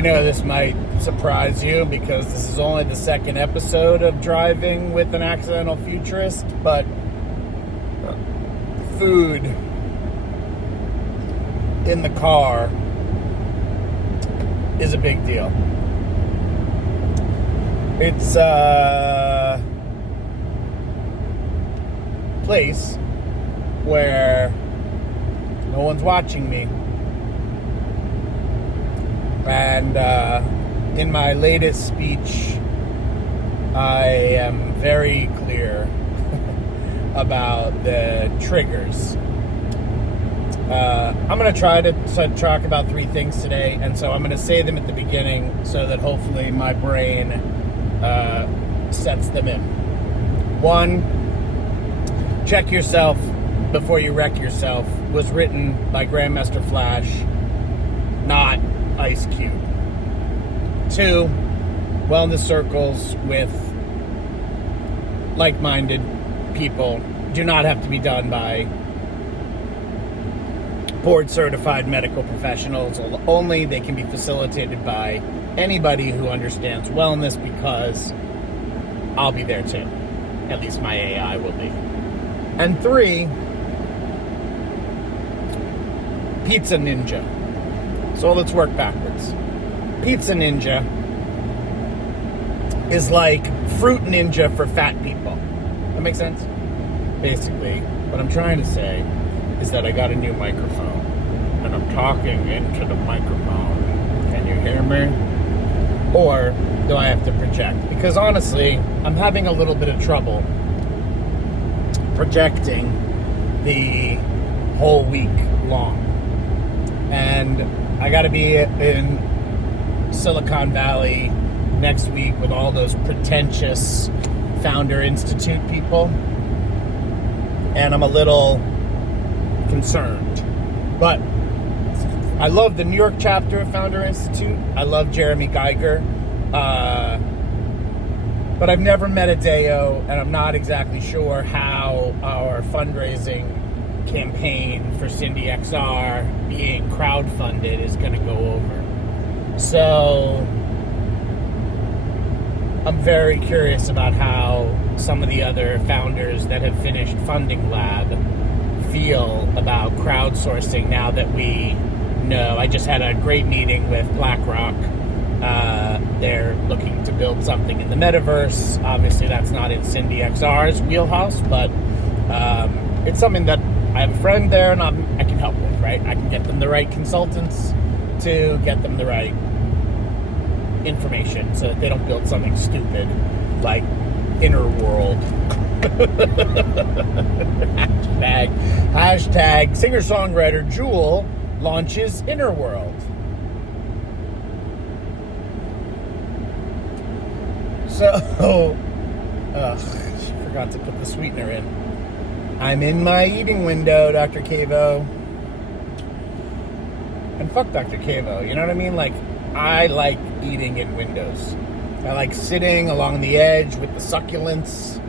I know this might surprise you because this is only the second episode of Driving with an Accidental Futurist, but food in the car is a big deal. It's a place where no one's watching me. And in my latest speech, I am very clear about the triggers. I'm going to try to talk about three things today, and so I'm going to say them at the beginning so that hopefully my brain sets them in. One, check yourself before you wreck yourself was written by Grandmaster Flash, not Ice Cube. Two, wellness circles with like-minded people do not have to be done by board-certified medical professionals only. They can be facilitated by anybody who understands wellness, because I'll be there too. At least my AI will be. And three, Pizza Ninja. So let's work backwards. Pizza Ninja is like Fruit Ninja for fat people. That makes sense? Basically, what I'm trying to say is that I got a new microphone, and I'm talking into the microphone. Can you hear me? Or do I have to project? Because honestly, I'm having a little bit of trouble projecting the whole week long. And I got to be in Silicon Valley next week with all those pretentious Founder Institute people. And I'm a little concerned. But I love the New York chapter of Founder Institute. I love Jeremy Geiger. But I've never met Adeo, and I'm not exactly sure how our fundraising campaign for Cindy XR being crowdfunded is going to go over. So I'm very curious about how some of the other founders that have finished Funding Lab feel about crowdsourcing now that we know. I just had a great meeting with BlackRock. They're looking to build something in the metaverse. Obviously, that's not in Cindy XR's wheelhouse, but it's something that I have a friend there and I can help with, right? I can get them the right consultants to get them the right information so that they don't build something stupid like Inner World. Hashtag singer-songwriter Jewel launches Inner World. So, she forgot to put the sweetener in. I'm in my eating window, Dr. Cavo. And fuck Dr. Cavo, you know what I mean? Like, I like eating in windows. I like sitting along the edge with the succulents.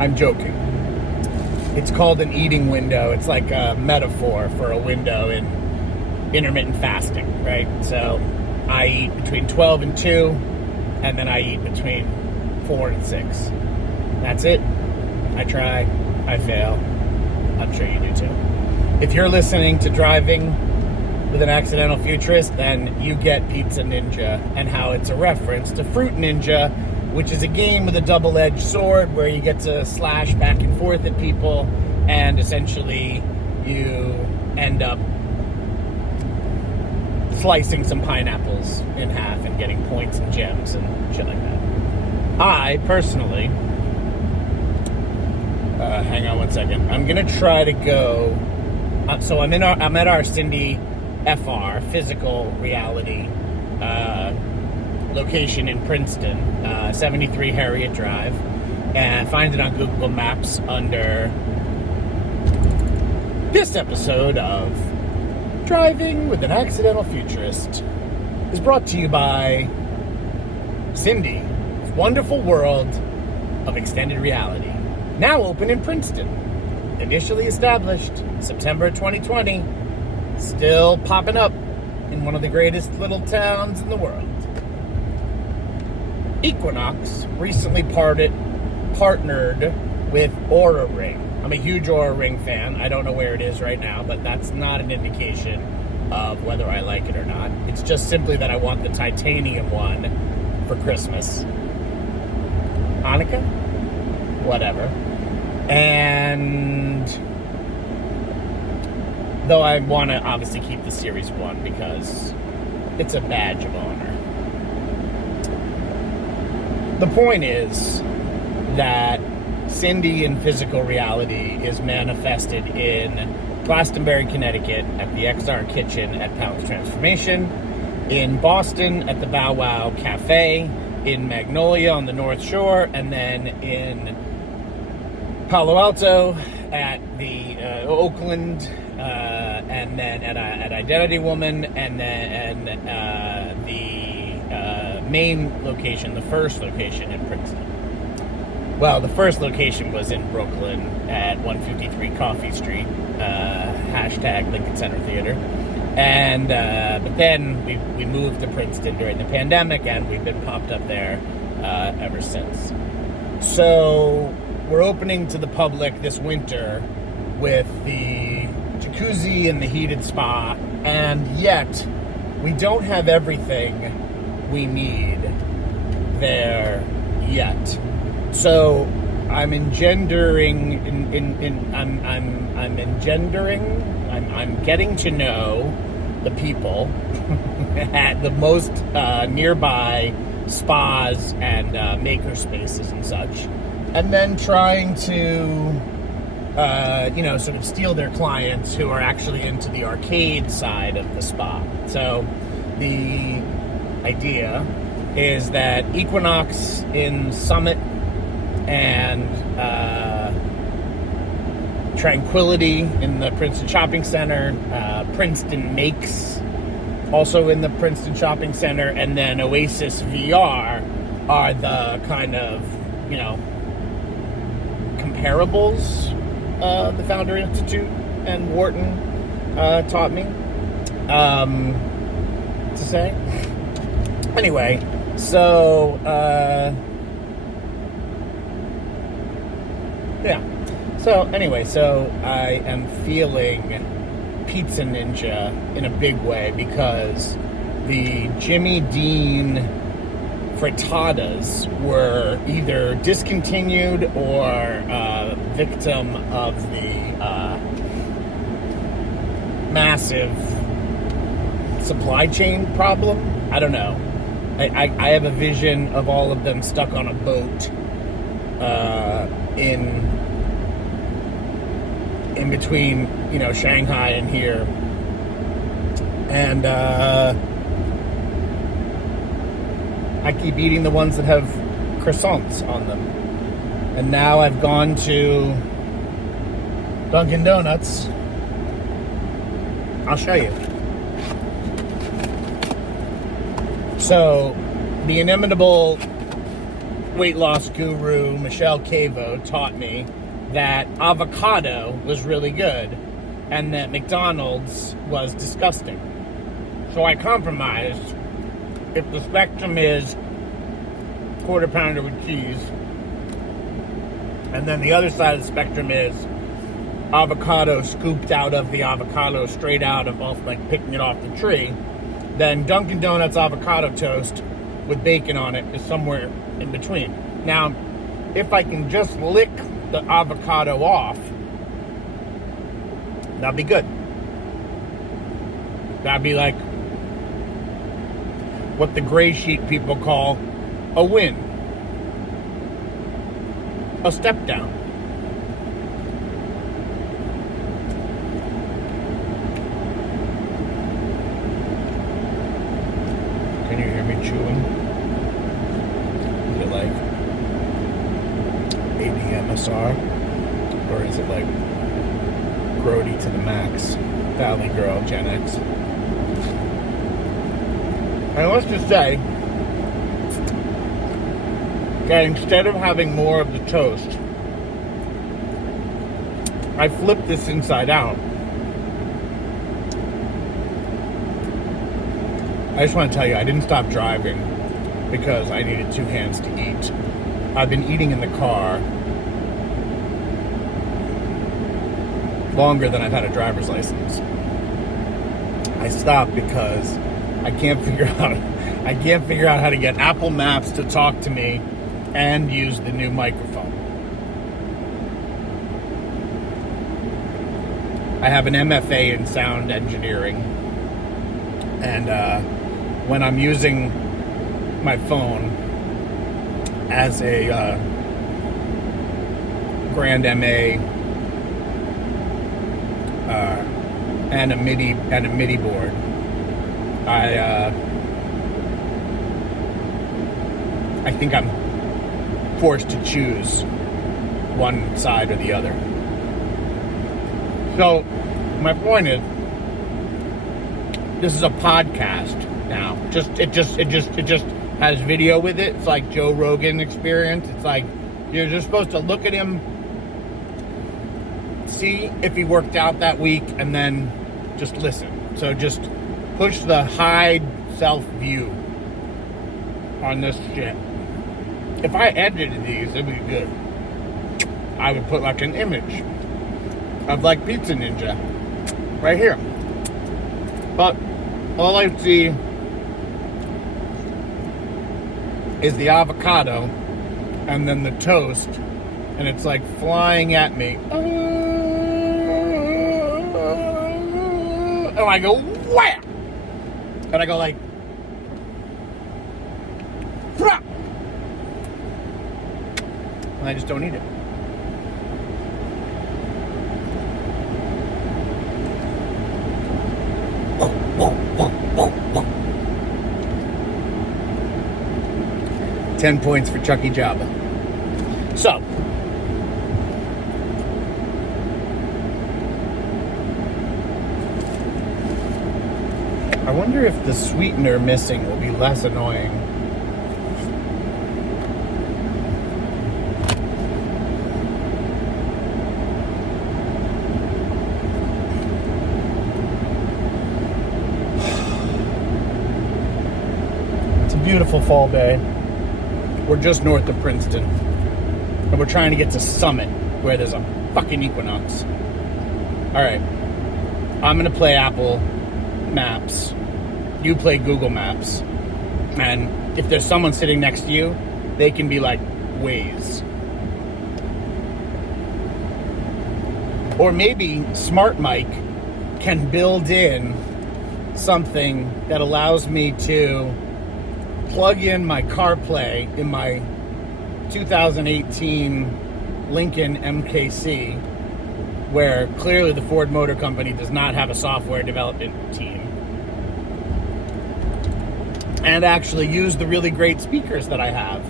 I'm joking. It's called an eating window. It's like a metaphor for a window in intermittent fasting, right? So I eat between 12 and 2, and then I eat between 4 and 6. That's it. I try. I fail. I'm sure you do too. If you're listening to Driving with an Accidental Futurist, then you get Pizza Ninja and how it's a reference to Fruit Ninja, which is a game with a double-edged sword where you get to slash back and forth at people, and essentially you end up slicing some pineapples in half and getting points and gems and shit like that. I, personally, hang on one second. I'm going to try to go, so I'm at our Cindy FR, physical reality, location in Princeton, 73 Harriet Drive, and find it on Google Maps under this episode of Driving with an Accidental Futurist is brought to you by Cindy's Wonderful World of Extended Reality, now open in Princeton. Initially established September 2020, Still popping up in one of the greatest little towns in the world. Equinox recently partnered with Aura Ring. I'm a huge Aura Ring fan. I don't know where it is right now, but that's not an indication of whether I like it or not. It's just simply that I want the titanium one for Christmas. Hanukkah? Whatever. And though I want to obviously keep the Series 1 because it's a badge of honor. The point is that Cindy in physical reality is manifested in Glastonbury, Connecticut at the XR Kitchen at Pound's Transformation, in Boston at the Bow Wow Cafe, in Magnolia on the North Shore, and then in Palo Alto at the Oakland, and then at Identity Woman, and then the main location, the first location in Princeton. Well, the first location was in Brooklyn at 153 Coffee Street, hashtag Lincoln Center Theater. And but then we moved to Princeton during the pandemic, and we've been popped up there ever since. So we're opening to the public this winter with the jacuzzi and the heated spa, and yet we don't have everything we need there yet. So I'm getting to know the people at the most nearby spas and maker spaces and such, and then trying to sort of steal their clients who are actually into the arcade side of the spa. So the idea is that Equinox in Summit and Tranquility in the Princeton Shopping Center, Princeton Makes also in the Princeton Shopping Center, and then Oasis VR are the kind of, comparables the Founder Institute and Wharton taught me to say. Anyway, so so I am feeling Pizza Ninja in a big way because the Jimmy Dean frittatas were either discontinued or victim of the massive supply chain problem. I don't know. I have a vision of all of them stuck on a boat in between, Shanghai and here. And I keep eating the ones that have croissants on them. And now I've gone to Dunkin' Donuts. I'll show you. So, the inimitable weight loss guru Michelle Cavo taught me that avocado was really good and that McDonald's was disgusting. So I compromised. If the spectrum is quarter pounder with cheese, and then the other side of the spectrum is avocado scooped out of the avocado, straight out of, like picking it off the tree, then Dunkin' Donuts avocado toast with bacon on it is somewhere in between. Now, if I can just lick the avocado off, that'd be good. That'd be like what the gray sheet people call a win. A step down. Can you hear me chewing? Is it like ADMSR? Or is it like grody to the max? Valley Girl, Gen X. And let's just say that instead of having more of the toast, I flipped this inside out I just want to tell you, I didn't stop driving because I needed two hands to eat. I've been eating in the car longer than I've had a driver's license. I stopped because I can't figure out how to get Apple Maps to talk to me and use the new microphone. I have an MFA in sound engineering, and when I'm using my phone as a Grand MA and a MIDI board, I think I'm forced to choose one side or the other. So my point is, this is a podcast now. It just has video with it. It's like Joe Rogan experience. It's like you're just supposed to look at him, see if he worked out that week, and then just listen. So just push the hide self view on this shit. If I edited these, it'd be good. I would put like an image of like Pizza Ninja right here. But all I see is the avocado and then the toast, and it's like flying at me. And I go, wham! And I go like, Frah! And I just don't eat it. $10 points for Chucky Jabba. So, I wonder if the sweetener missing will be less annoying. It's a beautiful fall day. We're just north of Princeton, and we're trying to get to Summit, where there's a fucking equinox. Alright, I'm gonna play Apple Maps, you play Google Maps, and if there's someone sitting next to you, they can be like Waze. Or maybe Smart Mic can build in something that allows me to plug in my CarPlay in my 2018 Lincoln MKC, where clearly the Ford Motor Company does not have a software development team, and actually use the really great speakers that I have.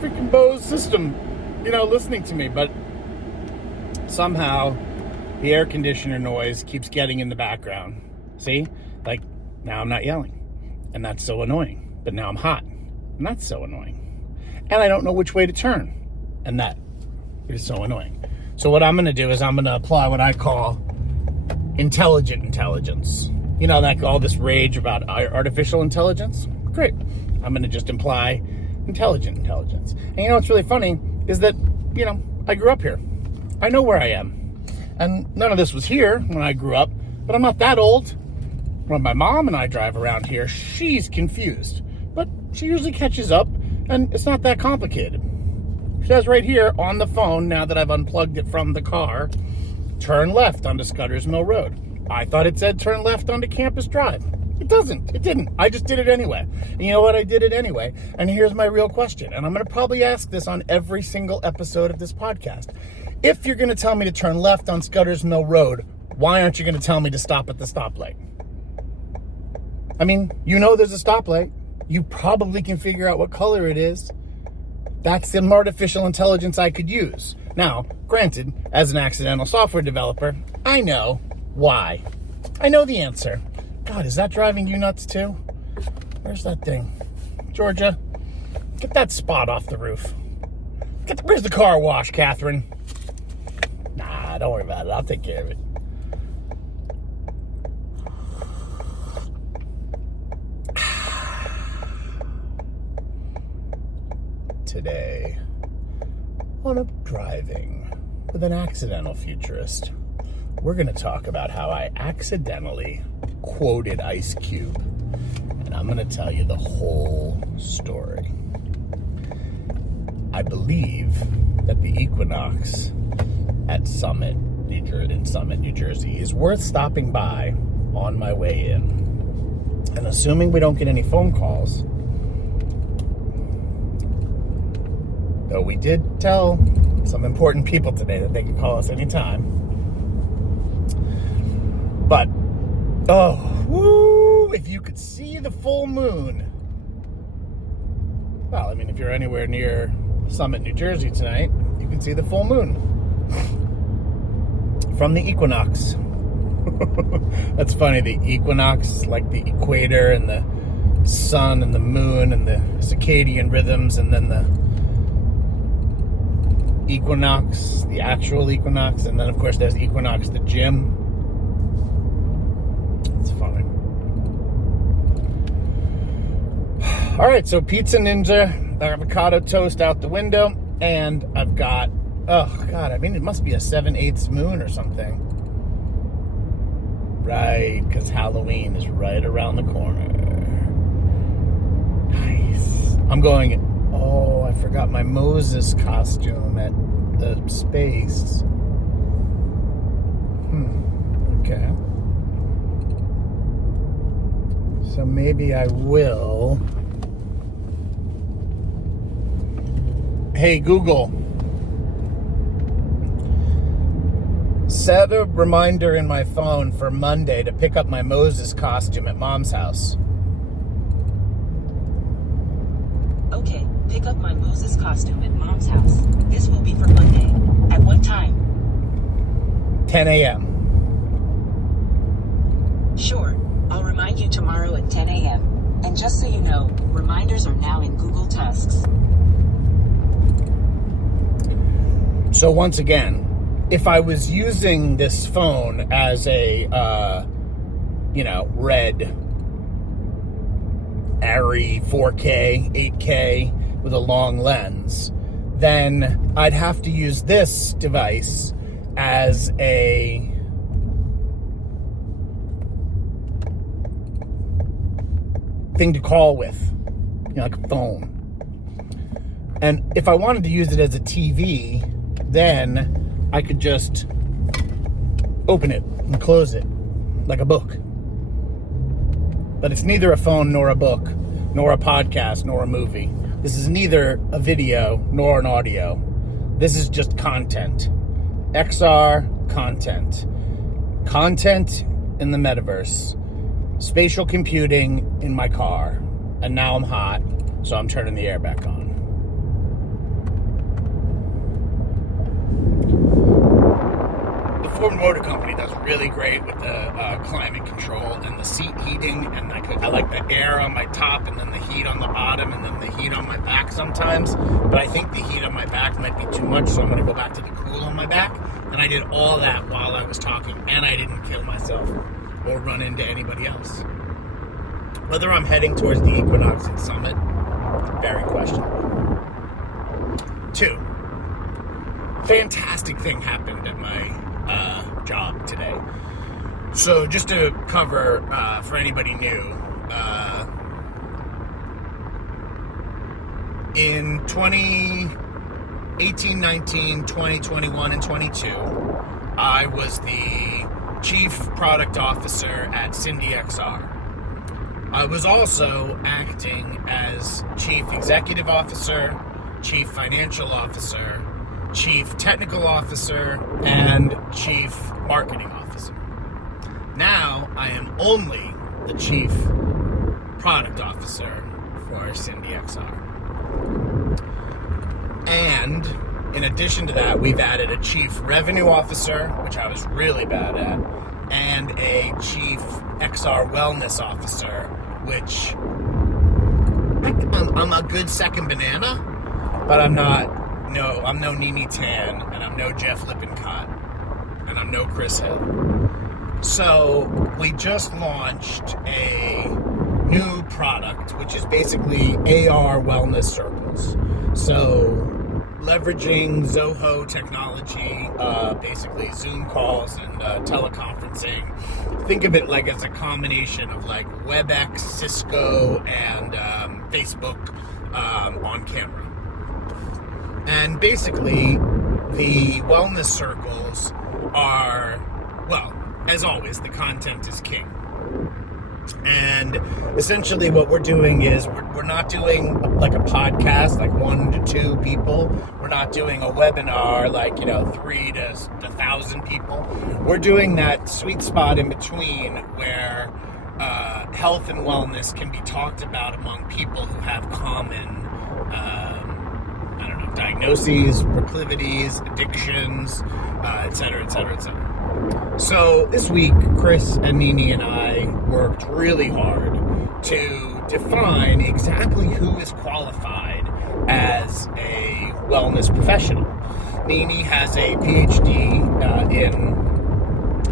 Freaking Bose system, listening to me, but somehow the air conditioner noise keeps getting in the background. See? Like, now I'm not yelling, and that's so annoying. But now I'm hot, and that's so annoying. And I don't know which way to turn, and that is so annoying. So what I'm going to do is I'm going to apply what I call intelligent intelligence. Like all this rage about artificial intelligence? Great. I'm going to just imply intelligent intelligence. And what's really funny is that, I grew up here. I know where I am. And none of this was here when I grew up, but I'm not that old. When my mom and I drive around here, she's confused. But she usually catches up, and it's not that complicated. It says right here on the phone, now that I've unplugged it from the car, turn left onto Scudder's Mill Road. I thought it said turn left onto Campus Drive. It doesn't. It didn't. I just did it anyway. And you know what? I did it anyway. And here's my real question. And I'm going to probably ask this on every single episode of this podcast. If you're going to tell me to turn left on Scudder's Mill Road, why aren't you going to tell me to stop at the stoplight? I mean, there's a stoplight. You probably can figure out what color it is. That's some artificial intelligence I could use. Now, granted, as an accidental software developer, I know why. I know the answer. God, is that driving you nuts too? Where's that thing? Georgia, get that spot off the roof. Where's the car wash, Catherine? Nah, don't worry about it. I'll take care of it. today on a driving with an accidental futurist. We're going to talk about how I accidentally quoted Ice Cube, and I'm going to tell you the whole story. I believe that the equinox at Summit, New Jersey, is worth stopping by on my way in. And assuming we don't get any phone calls, though we did tell some important people today that they could call us anytime. But, if you could see the full moon. Well, I mean, if you're anywhere near Summit, New Jersey tonight, you can see the full moon from the equinox. That's funny, the equinox, like the equator and the sun and the moon and the circadian rhythms, and then the equinox, the actual equinox, and then of course there's Equinox the gym. It's funny. All right, so Pizza Ninja, avocado toast out the window, and I've got, it must be a 7/8 moon or something. Right, because Halloween is right around the corner. Nice. I'm going, I forgot my Moses costume at the space. Okay. So maybe I will. Hey, Google. Set a reminder in my phone for Monday to pick up my Moses costume at Mom's house. Okay, pick up my Moses costume at Mom's house. This will be for Monday. At what time? 10 a.m. Sure, I'll remind you tomorrow at 10 a.m. And just so you know, reminders are now in Google Tasks. So once again, if I was using this phone as a, red Arri 4K, 8K with a long lens, then I'd have to use this device as a thing to call with, like a phone. And if I wanted to use it as a TV, then I could just open it and close it like a book. But it's neither a phone nor a book, nor a podcast, nor a movie. This is neither a video nor an audio. This is just content. XR content. Content in the metaverse. Spatial computing in my car. And now I'm hot, so I'm turning the air back on. The Ford Motor Company does really great with the climate control and the seat heating, and I like the air on my top and then the heat on the bottom and then the heat on my back sometimes, but I think the heat on my back might be too much, so I'm going to go back to the cool on my back. And I did all that while I was talking, and I didn't kill myself or run into anybody else. Whether I'm heading towards the equinox at Summit, very questionable. 2, fantastic thing happened at my job today. So just to cover, for anybody new, in 2018, 19, 20, 21, and 22, I was the Chief Product Officer at Cindy XR. I was also acting as Chief Executive Officer, Chief Financial Officer, Chief Technical Officer, and Chief Marketing Officer. Now, I am only the Chief Product Officer for Cindy XR. And in addition to that, we've added a Chief Revenue Officer, which I was really bad at, and a Chief XR Wellness Officer, which I'm a good second banana, but I'm no Nene Tan, and I'm no Jeff Lippincott, and I'm no Chris Hill. So we just launched a new product, which is basically AR wellness circles. So leveraging Zoho technology, basically Zoom calls and teleconferencing. Think of it like as a combination of like WebEx, Cisco, and Facebook on camera. And basically, the wellness circles are, well, as always, the content is king. And essentially what we're doing is we're not doing like a podcast, like 1 to 2 people. We're not doing a webinar like, 3 to 1,000 people. We're doing that sweet spot in between where health and wellness can be talked about among people who have common, diagnoses, proclivities, addictions, et cetera, et cetera, et cetera. So this week, Chris and Nini and I worked really hard to define exactly who is qualified as a wellness professional. Nini has a PhD in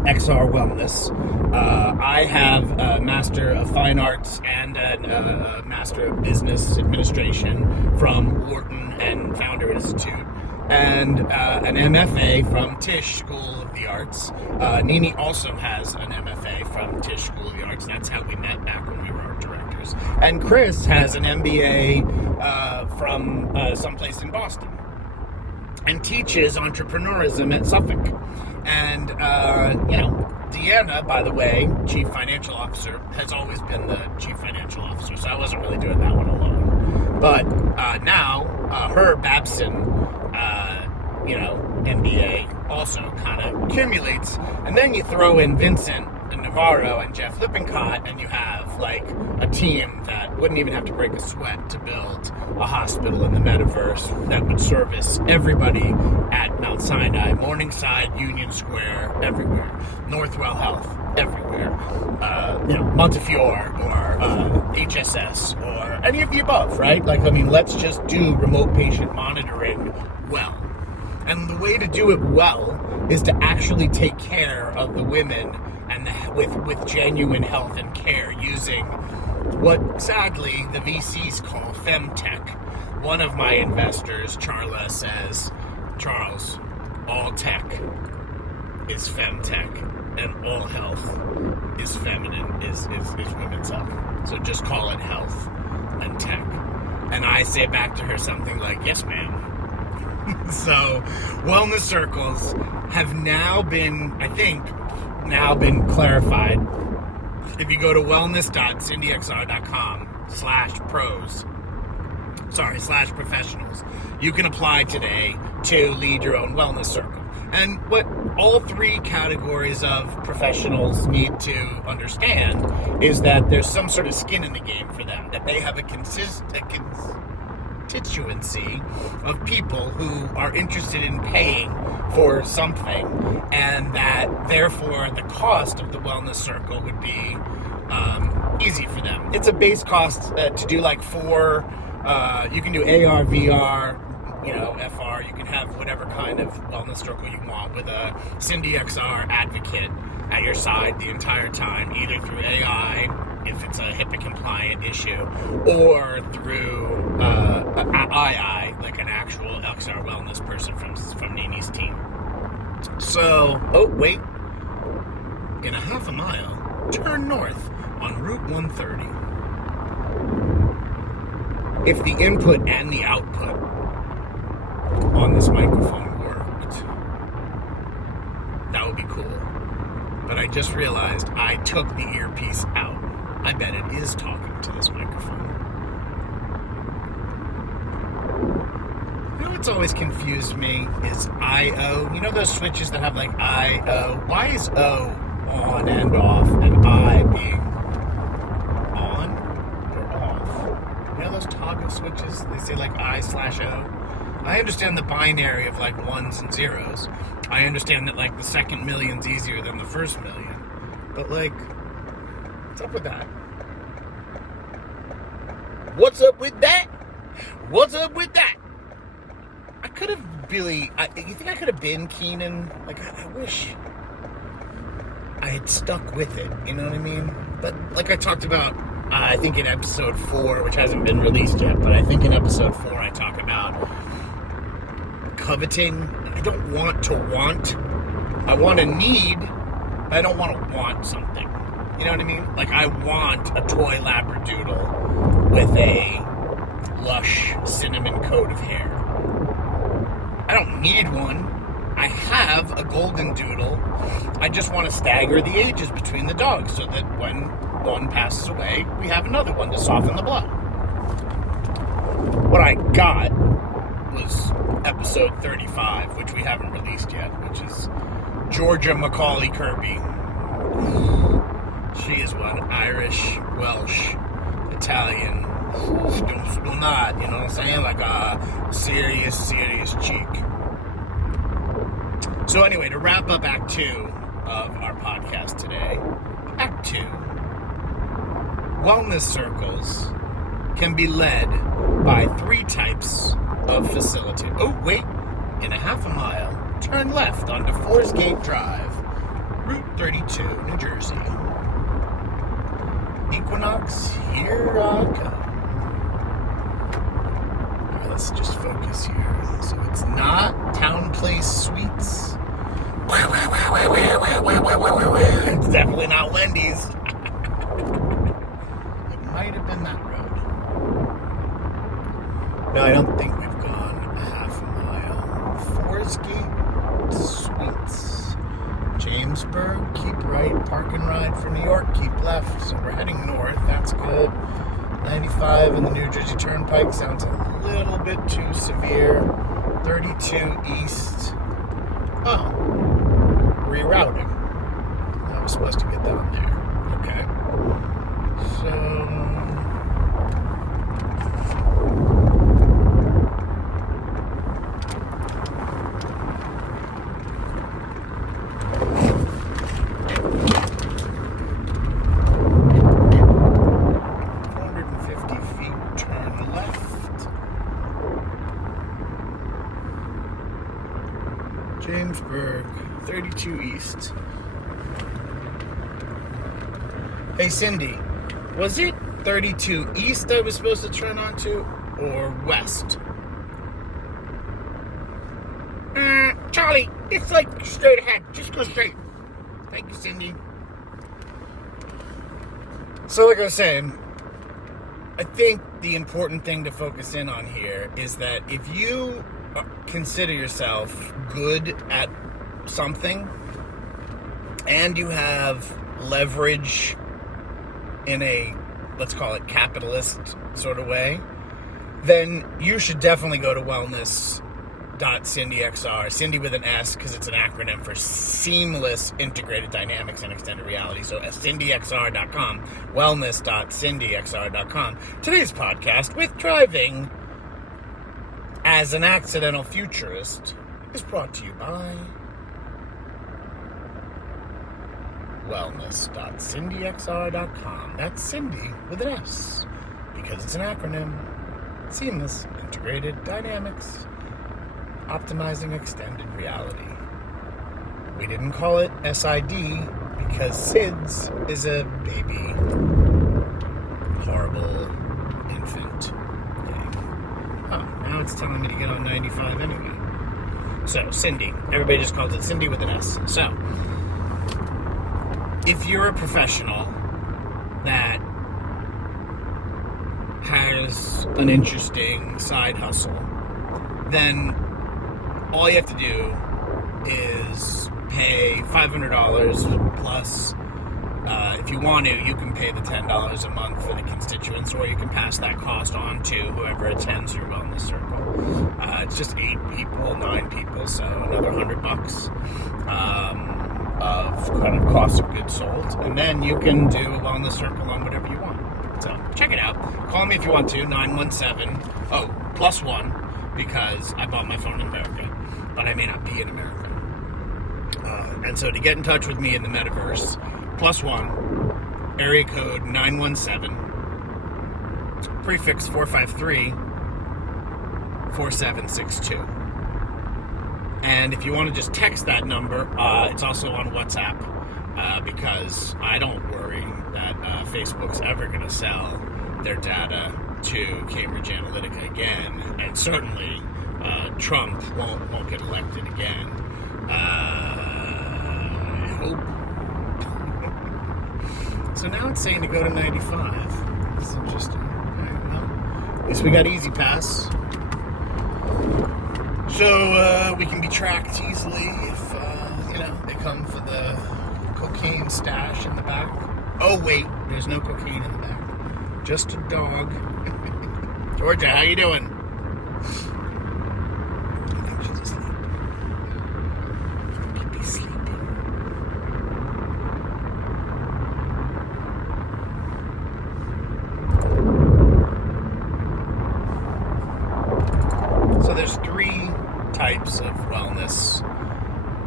XR Wellness. I have a Master of Fine Arts and a Master of Business Administration from Wharton and Founder Institute, and an MFA from Tisch School of the Arts. Nini also has an MFA from Tisch School of the Arts. That's how we met back when we were art directors. And Chris has an MBA from someplace in Boston and teaches entrepreneurism at Suffolk. And, Deanna, by the way, Chief Financial Officer, has always been the Chief Financial Officer, so I wasn't really doing that one alone. But now, her Babson, MBA also kind of accumulates, and then you throw in Vincent and Navarro and Jeff Lippincott, and you have like a team that wouldn't even have to break a sweat to build a hospital in the metaverse that would service everybody at Mount Sinai, Morningside, Union Square, everywhere, Northwell Health, everywhere, Montefiore or HSS or any of the above, right? Let's just do remote patient monitoring well. And the way to do it well is to actually take care of the women and with genuine health and care using what sadly the VCs call femtech. One of my investors, Charla, says, Charles, all tech is femtech and all health is feminine, is women's health. So just call it health and tech. And I say back to her something like, yes, ma'am. So, wellness circles have now been, clarified. If you go to wellness.cindyxr.com/professionals, you can apply today to lead your own wellness circle. And what all 3 categories of professionals need to understand is that there's some sort of skin in the game for them, that they have a constituency of people who are interested in paying for something, and that therefore the cost of the wellness circle would be easy for them. It's a base cost to do like 4, you can do AR, VR, FR, you can have whatever kind of wellness circle you want with a Cindy XR advocate at your side the entire time, either through AI, if it's a HIPAA compliant issue, or through II, like an actual XR wellness person from Nini's team. So, in a half a mile, turn north on Route 130. If the input and the output on this microphone worked, that would be cool. But I just realized I took the earpiece out. I bet it is talking to this microphone. You know what's always confused me is I/O. You know those switches that have like I/O? Why is O on and off and I being on or off? You know those toggle switches? They say like I/O. I understand the binary of like 1s and 0s. I understand that like the second million's easier than the first million. But like, what's up with that? What's up with that? What's up with that? I could have really, you think I could have been Keenan? Like, I wish I had stuck with it, you know what I mean? But like I talked about I think in episode 4, which hasn't been released yet, but I think in episode 4 I talk about coveting. I don't want to want. I want to need, but I don't want to want something. You know what I mean? Like, I want a toy labradoodle with a lush cinnamon coat of hair. I don't need one. I have a golden doodle. I just want to stagger the ages between the dogs so that when one passes away, we have another one to soften the blow. What I got was episode 35, which we haven't released yet, which is Georgia Macaulay Kirby. She is what? Irish, Welsh, Italian, still not, you know what I'm saying? Like a serious cheek. So anyway, to wrap up Act 2 of our podcast today, Act 2. Wellness circles can be led by 3 types of facilitator. Oh, wait. In a half a mile, turn left onto Forest Gate Drive, Route 32, New Jersey. Equinox, here I come. All right, let's just focus here. So it's not Town Place Suites. It's definitely not Wendy's. It might have been that road. No, I don't think we've gone a half a mile. Forest Gate Suites. Jamesburg, keep right. Park and ride for New York, keep left. So we're heading north. That's good. 95 and the New Jersey Turnpike sounds a little bit too severe. 32 east. Oh, rerouting. I was supposed to get down there. Okay. So... Jamesburg, 32 East. Hey Cindy, was it 32 East I was supposed to turn onto, or West? Charlie, it's like straight ahead. Just go straight. Thank you, Cindy. So like I was saying, I think the important thing to focus in on here is that if you consider yourself good at something and you have leverage in a, let's call it capitalist sort of way, then you should definitely go to wellness.cindyxr, Cindy with an S because it's an acronym for Seamless Integrated Dynamics and Extended Reality. So cindyxr.com, wellness.cindyxr.com. Today's podcast with driving as an accidental futurist is brought to you by wellness.cindyxr.com. That's Cindy with an S because it's an acronym. Seamless Integrated Dynamics, Optimizing Extended Reality. We didn't call it SID because SIDS is a baby, horrible infant thing. Oh, now it's telling me to get on 95 anyway. So, Cindy. Everybody just calls it Cindy with an S. So, if you're a professional that has an interesting side hustle, then all you have to do is pay $500 plus. If you want to, you can pay the $10 a month for the constituents, or you can pass that cost on to whoever attends your wellness circle. It's just 8 people, 9 people, so another $100 of kind of cost of goods sold, and then you can do a wellness circle on whatever you want. So check it out. Call me if you want to, 917-+1, because I bought my phone in America, but I may not be in America. And so to get in touch with me in the metaverse, +1, area code 917, prefix 453-4762. And if you want to just text that number, it's also on WhatsApp, because I don't worry that Facebook's ever going to sell their data to Cambridge Analytica again, and certainly Trump won't get elected again. I hope. So now it's saying to go to 95. That's interesting. Okay, well, at least we got Easy Pass. So we can be tracked easily if, they come for the cocaine stash in the back. Oh, wait, there's no cocaine in the back. Just a dog. Georgia, how you doing? I think she's asleep. Maybe sleeping. So there's 3 types of wellness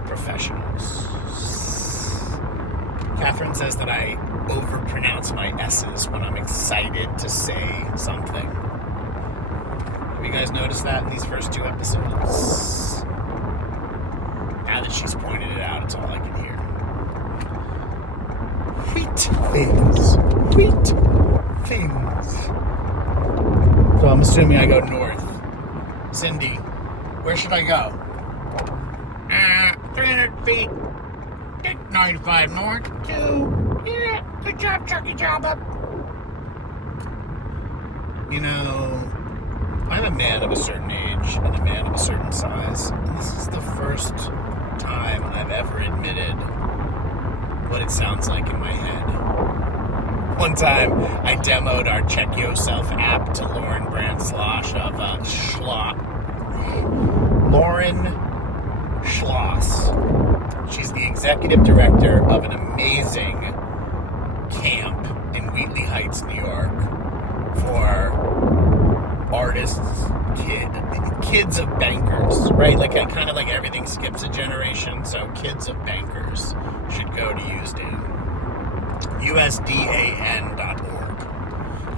professionals. Catherine says that I overpronounce my S's when I'm excited to say something. Have you guys noticed that in these first 2 episodes? Now that she's pointed it out, it's all I can hear. Wheat things. Wheat things. So I'm assuming I go north. Cindy, where should I go? 300 feet. 95 north. 2. Yeah, good job, Chucky Job up. I'm a man of a certain age and a man of a certain size. And this is the first time I've ever admitted what it sounds like in my head. One time, I demoed our Check Yourself app to Lauren Brandt-Slosh of Lauren Schloss. She's the executive director of an amazing camp in Wheatley Heights, New York, for artists, kids of bankers, right? Like, kind of like everything skips a generation, so kids of bankers should go to USDAN. USDAN.org.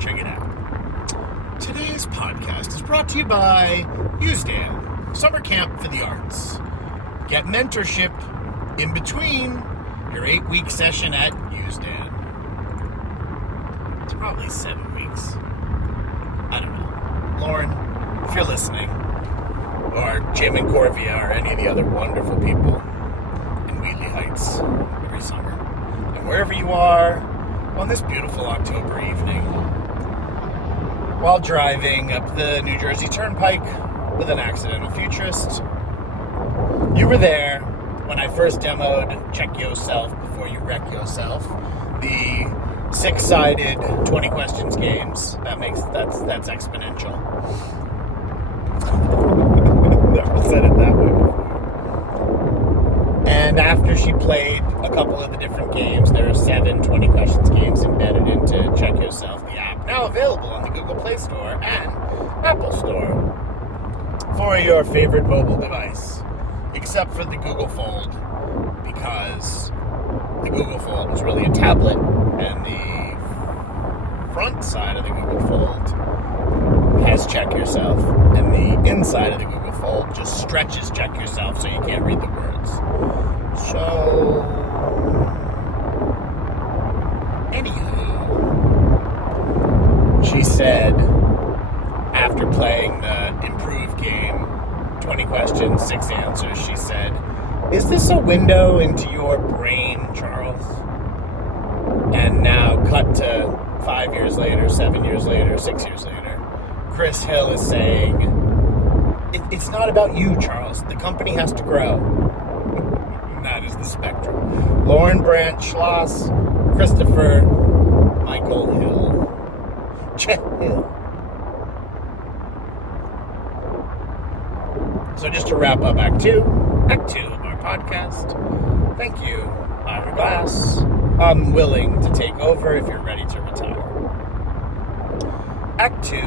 Check it out. Today's podcast is brought to you by USDAN, Summer Camp for the Arts. Get mentorship in between your 8-week session at USDAN. It's probably 7 weeks. I don't know. Lauren, if you're listening, or Jim and Corvia, or any of the other wonderful people in Wheatley Heights every summer, and wherever you are on this beautiful October evening, while driving up the New Jersey Turnpike with An Accidental Futurist, you were there when I first demoed Check Yourself Before You Wreck Yourself, the 6-sided 20 questions games. That's exponential. Never said it that way before. And after she played a couple of the different games, there are 7 20 questions games embedded into Check Yourself, the app, now available on the Google Play Store and Apple Store for your favorite mobile device, except for the Google Fold, because the Google Fold is really a tablet, and the front side of the Google Fold has Check Yourself, and the inside of the Google Fold just stretches Check Yourself so you can't read the words. So, anywho, she said, after playing the improved game, 20 questions, 6 answers, she said, "Is this a window into your brain, Charles?" And now, cut to 5 years later, 7 years later, 6 years later, Chris Hill is saying, it's not about you, Charles. The company has to grow. That is the spectrum. Lauren Brandt-Schloss, Christopher Michael Hill. Chet Hill. So just to wrap up Act 2 of our podcast, thank you, Ira Glass. I'm willing to take over if you're ready to retire. Act 2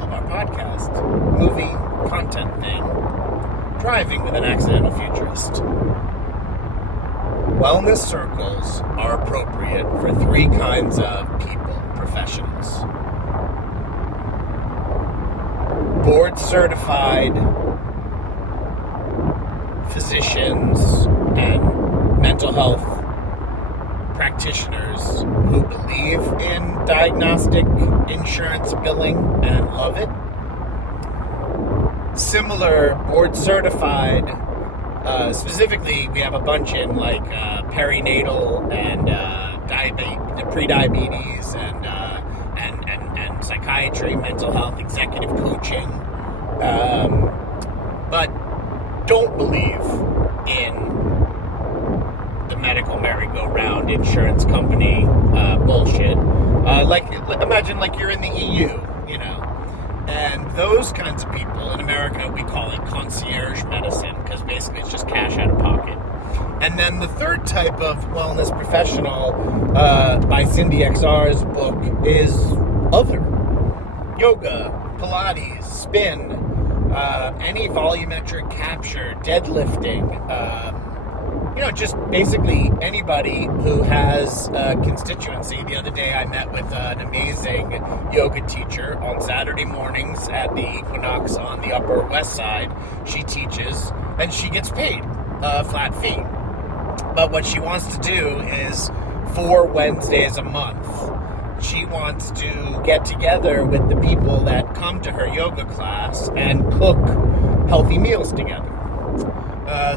of our podcast, movie content thing, driving with an accidental futurist. Wellness circles are appropriate for 3 kinds of people, professionals. Board-certified physicians and mental health practitioners who believe in diagnostic insurance billing and love it. Similar board certified, specifically we have a bunch in like perinatal and pre-diabetes and psychiatry, mental health, executive coaching, but don't believe in the medical merry-go-round insurance company bullshit. Imagine like you're in the EU, you know, and those kinds of people in America, we call it concierge medicine because basically it's just cash out of pocket. And then the third type of wellness professional by Cindy XR's book is other. Yoga, Pilates, spin, any volumetric capture, deadlifting, just basically anybody who has a constituency. The other day I met with an amazing yoga teacher on Saturday mornings at the Equinox on the Upper West Side. She teaches and she gets paid a flat fee. But what she wants to do is 4 Wednesdays a month, she wants to get together with the people that come to her yoga class and cook healthy meals together.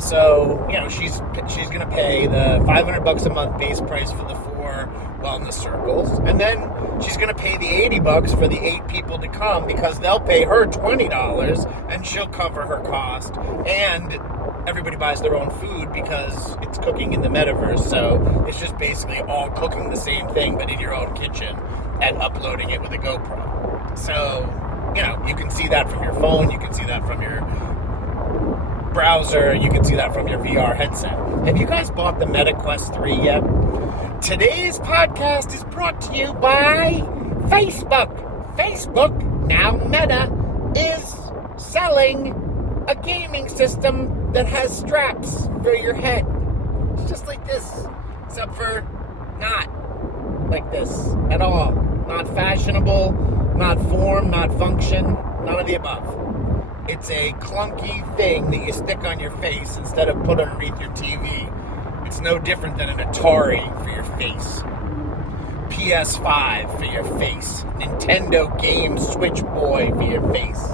She's going to pay the $500 a month base price for the 4 wellness circles, and then she's going to pay the $80 for the 8 people to come because they'll pay her $20 and she'll cover her cost, and everybody buys their own food because it's cooking in the metaverse. So it's just basically all cooking the same thing but in your own kitchen and uploading it with a GoPro. So, you can see that from your phone, you can see that from your browser, you can see that from your VR headset. Have you guys bought the Meta Quest 3 yet? Today's podcast is brought to you by Facebook. Facebook, now Meta, is selling a gaming system that has straps for your head. Just like this, except for not like this at all. Not fashionable, not form, not function, none of the above. It's a clunky thing that you stick on your face instead of put underneath your TV. It's no different than an Atari for your face. PS5 for your face. Nintendo Game Switch Boy for your face.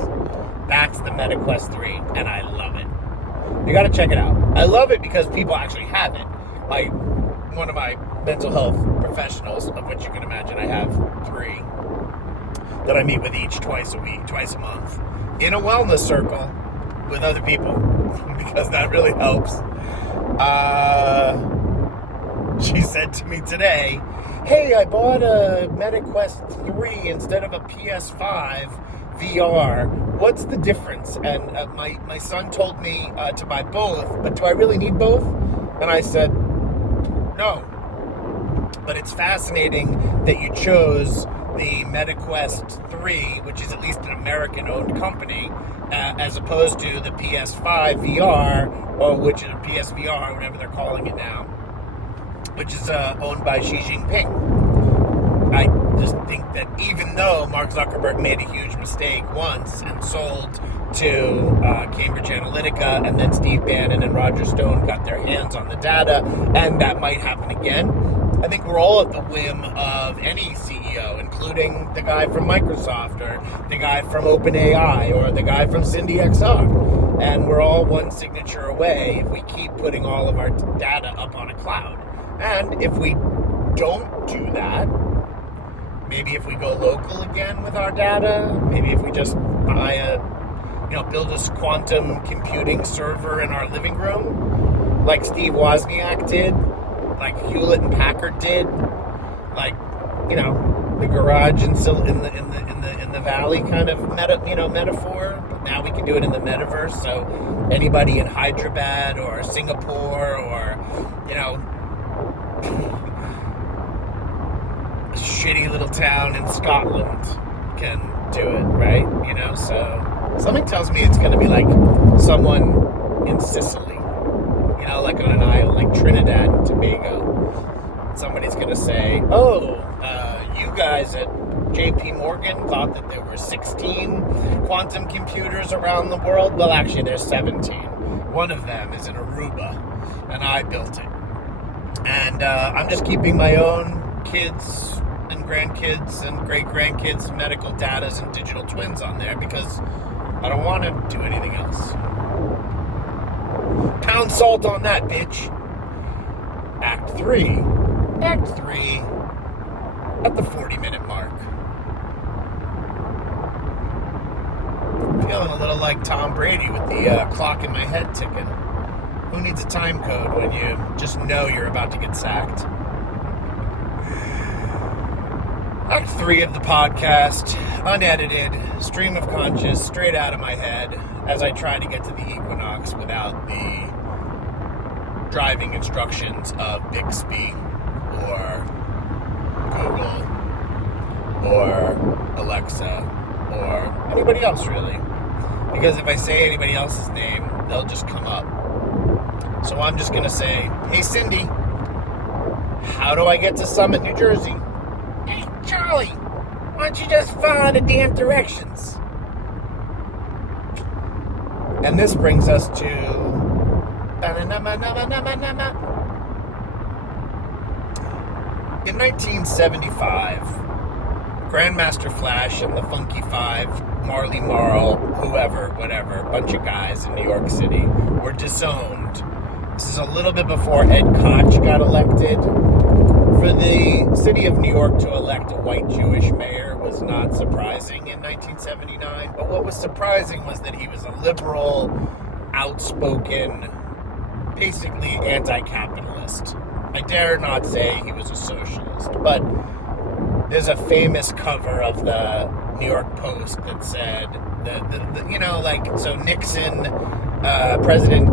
That's the Meta Quest 3, and I love it. You gotta check it out. I love it because people actually have it. Like, one of my mental health professionals, of which you can imagine I have 3, that I meet with each twice a month, in a wellness circle with other people, because that really helps. She said to me today, hey, I bought a Meta Quest 3 instead of a PS5 VR. What's the difference? And my son told me to buy both, but do I really need both? And I said, no. But it's fascinating that you chose the Meta Quest 3, which is at least an American-owned company, as opposed to the PS5 VR, or which is a PSVR, whatever they're calling it now, which is owned by Xi Jinping. I just think that even though Mark Zuckerberg made a huge mistake once and sold to Cambridge Analytica, and then Steve Bannon and Roger Stone got their hands on the data, and that might happen again, I think we're all at the whim of any CEO, including the guy from Microsoft, or the guy from OpenAI, or the guy from Cindy XR. And we're all one signature away if we keep putting all of our data up on a cloud. And if we don't do that, maybe if we go local again with our data, maybe if we just buy build a quantum computing server in our living room, like Steve Wozniak did, like Hewlett and Packard did, like, the garage in the valley kind of metaphor. But now we can do it in the metaverse. So anybody in Hyderabad or Singapore or a shitty little town in Scotland can do it, right? So something tells me it's going to be like someone in Sicily, like on an island, like Trinidad and Tobago. Somebody's going to say, you guys at JP Morgan thought that there were 16 quantum computers around the world. Well, actually, there's 17. One of them is in Aruba, and I built it. And I'm just keeping my own kids and grandkids and great-grandkids' medical data and digital twins on there because I don't want to do anything else. Pound salt on that, bitch. Act 3. Act 3 at the 40-minute mark. Feeling a little like Tom Brady with the clock in my head ticking. Who needs a time code when you just know you're about to get sacked? Act 3 of the podcast, unedited, stream of conscious, straight out of my head, as I try to get to the equinox without the driving instructions of Bixby or Google or Alexa or anybody else, really. Because if I say anybody else's name, they'll just come up. So I'm just going to say, hey, Cindy, how do I get to Summit, New Jersey? Hey, Charlie, why don't you just follow the damn directions? And this brings us to... In 1975, Grandmaster Flash and the Funky Five, Marley Marl, whoever, whatever, bunch of guys in New York City were disowned. This is a little bit before Ed Koch got elected. For the city of New York to elect a white Jewish mayor was not surprising in 1979, but what was surprising was that he was a liberal, outspoken, basically anti-capitalist. I dare not say he was a socialist, but there's a famous cover of the New York Post that said, so Nixon, President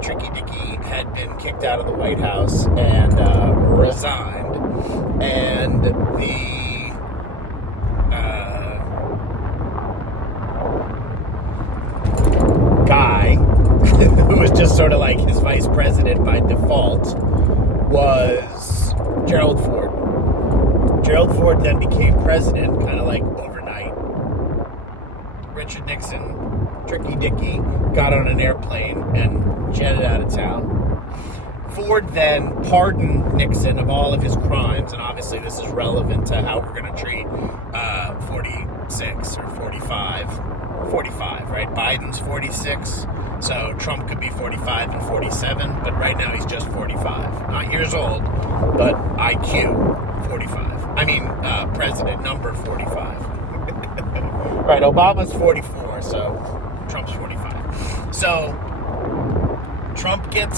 Tricky Dicky had been kicked out of the White House and resigned, and the guy who was just sort of like his vice president by default was Gerald Ford. Gerald Ford then became president, kind of like overnight. Richard Nixon, Tricky Dicky, got on an airplane and jetted out of town. Ford then pardoned Nixon of all of his crimes, and obviously this is relevant to how we're going to treat 46 or 45. 45, right? Biden's 46, so Trump could be 45 and 47, but right now he's just 45. Not years old, but IQ 45. I mean, president number 45. Right, Obama's 44, so Trump's 45. So Trump gets